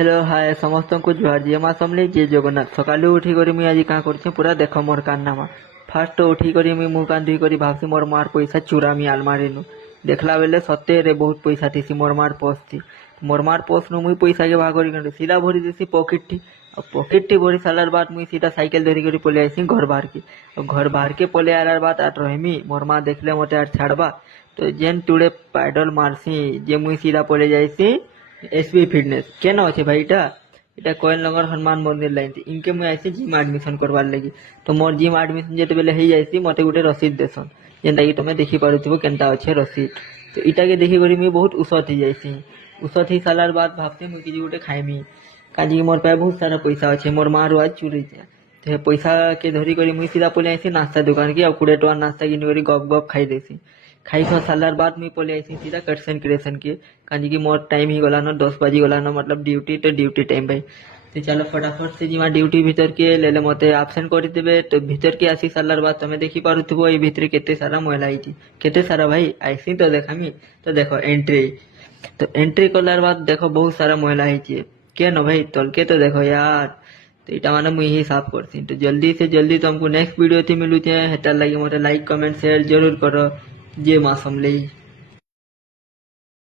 Hello hi समस्त को जुहार जी माँ समले जे जगन्नाथ सकालू उठी करी मुई आज क्या करछे पूरा देख मोर कारनामा फास्ट तो उठी करी मुई मुँह कान धुई करी भाबसी मोर मार पैसा चुरामी आलमारी नु देखला बेले सत्य रे बहुत पैसा थी मोर मार पर्स थी मोर मार पर्स नु मुई पैसा के बाहर करी सीधा भरी देसी पॉकेट थी और पॉकेट टी भरी सालार बाद मुई सीधा साइकिल धरी करी पले आईसी घर बाहर के और घर बाहर के पले आलार बाद आट रहमी मोर माँ देखले मते आट छाड़बा तो जेन टुडे पैडल मारसी जे मुई सीधा पले जाईसी एसबी फिटनेस केन अच्छे भाई इटा कोयल नगर हनुमान मंदिर लाइन थी इनके मुझे आईसी जिम एडमिशन करवार लगी तो मोर जिम एडमिशन जिते बेले हो जाइसी मते गोटे रसीद देसन जेनटा कि तुम देखी पारुथिबो केनता अच्छे रसीद तो इटा के देखी करी मुई बहुत उसत ही जाइसी उसत ही सालार बाद भाबते मुई किसी गोटे खाइमी काजी मोर पाए बहुत सारा पैसा अच्छे मोर मार आज चुरी तो पैसा के धरी करी मुई सीधा पले आईसी नाश्ता दुकान की और 20 टका नाश्ता किन करी गप गप खाई देसी खाई खा सालार बाद मुई पले आईसी सीधा कटसन क्रिएशन के काजी की मोर टाइम ही गला न 10 बजी गला न मतलब ड्यूटी तो ड्यूटी टाइम भाई तो चलो फटाफट से जिमा ड्यूटी भीतर के ले मते एब्सेंट कर देबे तो भीतर के आसी सालार बाद तमे देखी पारुथिबो ए भीतर केते सारा महिला आईची केते सारा भाई आईसी तो देखामी तो देखो एंट्री तो एंट्री कलार बाद देखो बहुत सारा महिला आईची के न भाई तलके तो देखो यार तो इटा माने मुई हिसाब करती तो जल्दी से जल्दी तुमको नेक्स्ट वीडियो थी मिलू हेटार लगे मते लाइक कमेंट शेयर जरूर करो जय माँ समलेई।